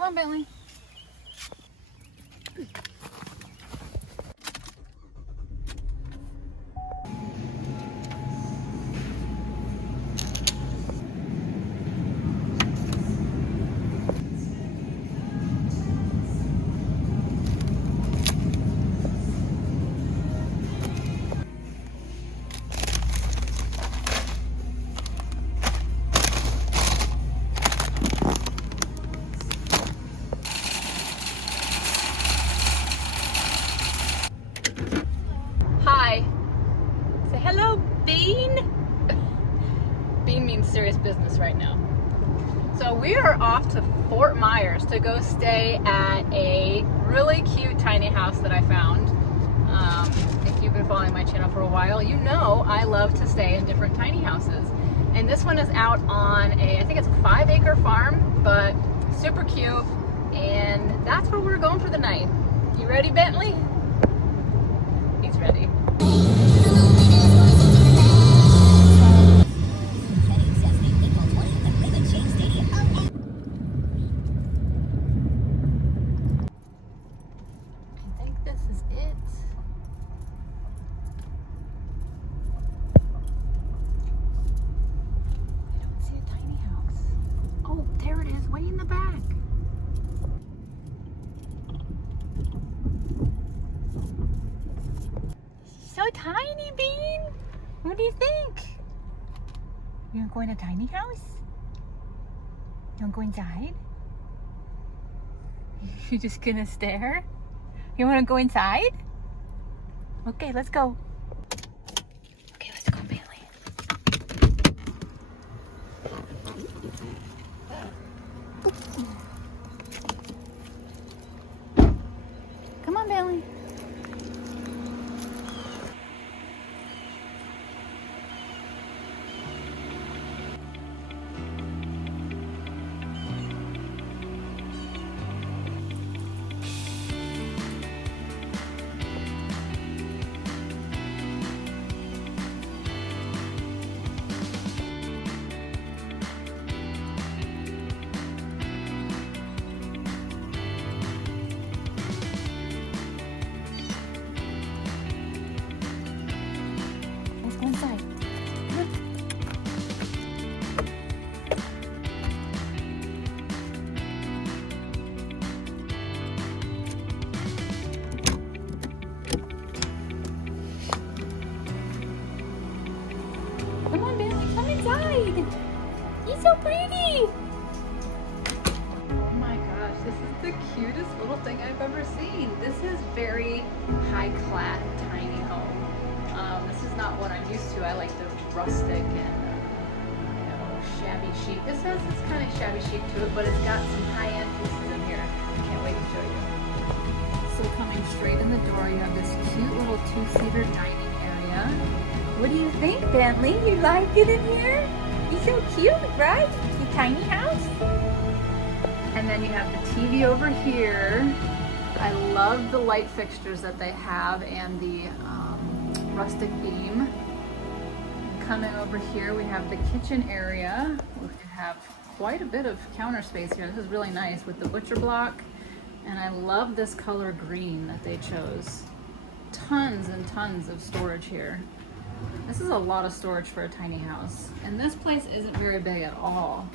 Come on, Bentley. Hi. Say hello, Bean. Bean means serious business right now. So we are off to Fort Myers to go stay at a really cute tiny house that I found. If you've been following my channel for a while, you know I love to stay in different tiny houses. And this one is out on I think it's a 5-acre farm, but super cute. And that's where we're going for the night. You ready, Bentley? He's ready. I think this is it. I don't see a tiny house. Oh, there it is, way in the back. So tiny, Bean. What do you think? You're going to tiny house? You want to go inside? You're just gonna stare? You want to go inside? Okay, let's go. Okay, let's go, Bailey. Come on, Bailey. Let's go inside. Come on, Bailey, come inside. He's so pretty. Oh my gosh, this is the cutest little thing I've ever seen. This is very high-class tiny home. This is not what I'm used to. I like the rustic and shabby chic. This has this kind of shabby chic to it, but it's got some high-end pieces in here. I can't wait to show you. So coming straight in the door, you have this cute little 2-seater dining area. What do you think, Bentley? You like it in here? You're so cute, right? Your tiny house. And then you have the TV over here. I love the light fixtures that they have and the rustic beam. Coming over here, we have the kitchen area. We have quite a bit of counter space here. This is really nice with the butcher block. And I love this color green that they chose. Tons and tons of storage here. This is a lot of storage for a tiny house. And this place isn't very big at all.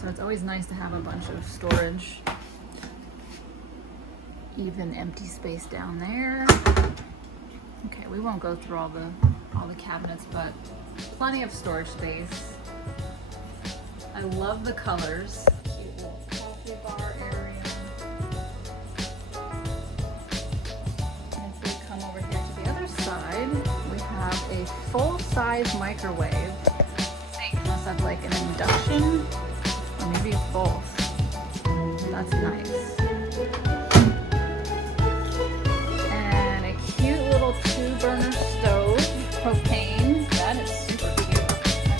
So it's always nice to have a bunch of storage. Even empty space down there. Okay, we won't go through all the cabinets, but plenty of storage space. I love the colors. Cute little coffee bar area. And if we come over here to the other side, we have a full-size microwave. I think it must have like an induction, or maybe it's both. That's nice. And a cute little 2-burner stove, propane. That is super cute. I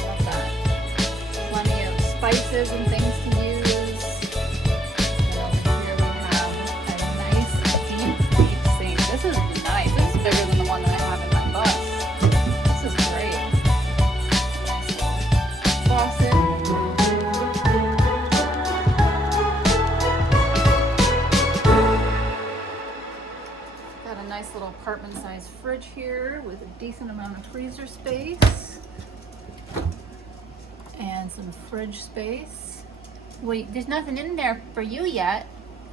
love that. Plenty of spices and things to use. And over here we have a nice deep sink. This is nice. This is bigger than the one that I have in my bus. This is great. Nice little faucet. here with a decent amount of freezer space and some fridge space. Wait, there's nothing in there for you yet,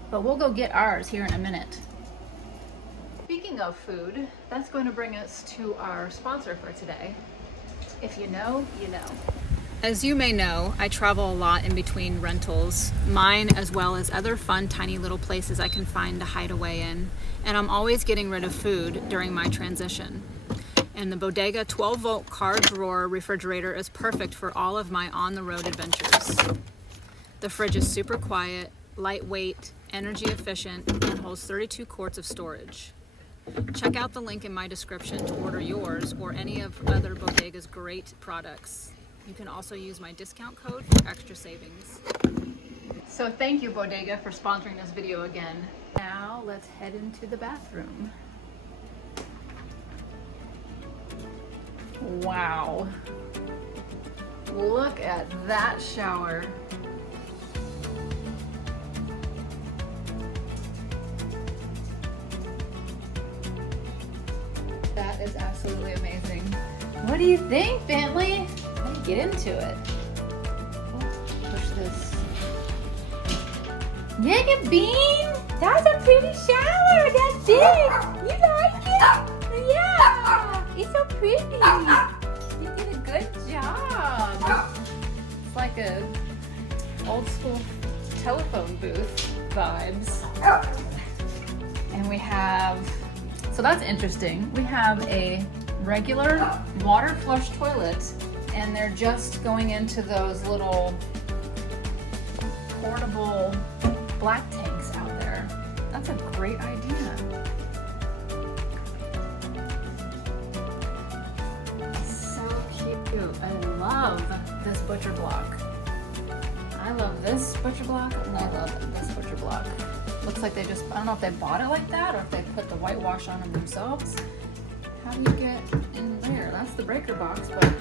but we'll go get ours here in a minute. Speaking of food, that's going to bring us to our sponsor for today. If you know, you know. As you may know, I travel a lot in between rentals, mine as well as other fun tiny little places I can find to hide away in, and I'm always getting rid of food during my transition. And the Bodega 12-volt car drawer refrigerator is perfect for all of my on-the-road adventures. The fridge is super quiet, lightweight, energy efficient, and holds 32 quarts of storage. Check out the link in my description to order yours or any of other Bodega's great products. You can also use my discount code for extra savings. So thank you, Bodega, for sponsoring this video again. Now let's head into the bathroom. Wow. Look at that shower. That is absolutely amazing. What do you think, Bentley? Let me get into it. Oh, push this. Yeah, Bean! That's a pretty shower! That's big! You like it? Yeah! It's so pretty! You did a good job! It's like a old school telephone booth vibes. And we have, so that's interesting. We have a regular water flush toilet, and they're just going into those little portable black tanks out there. That's a great idea. So cute. I love this butcher block. I love this butcher block, and I love this butcher block. Looks like they just, I don't know if they bought it like that or if they put the whitewash on them themselves. How do you get in there? That's the breaker box, but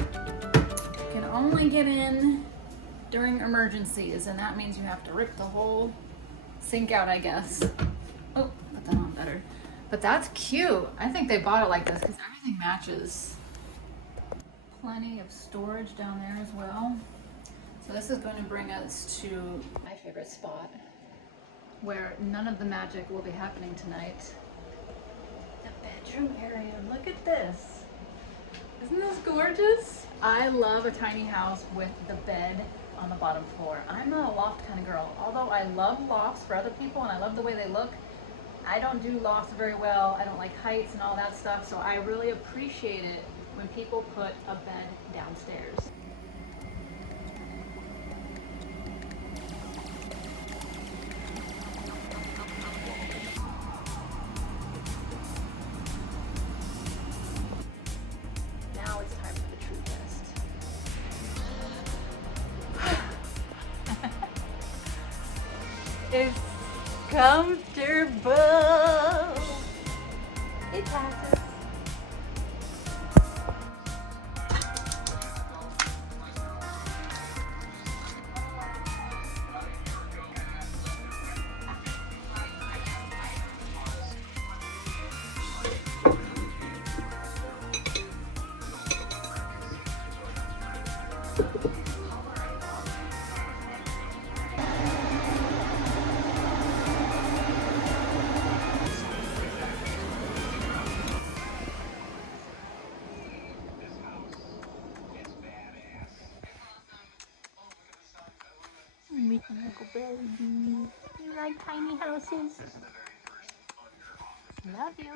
you can only get in during emergencies, and that means you have to rip the whole sink out, I guess. Oh, put that on better. But that's cute. I think they bought it like this because everything matches. Plenty of storage down there as well. So this is going to bring us to my favorite spot, where none of the magic will be happening tonight. The bedroom area. Look at this. Isn't this gorgeous? I love a tiny house with the bed on the bottom floor. I'm not a loft kind of girl. Although I love lofts for other people and I love the way they look, I don't do lofts very well. I don't like heights and all that stuff, so I really appreciate it when people put a bed downstairs. Now it's time for the true test. It's comfortable. It passes. Making Uncle Baby. You like tiny houses? Love you.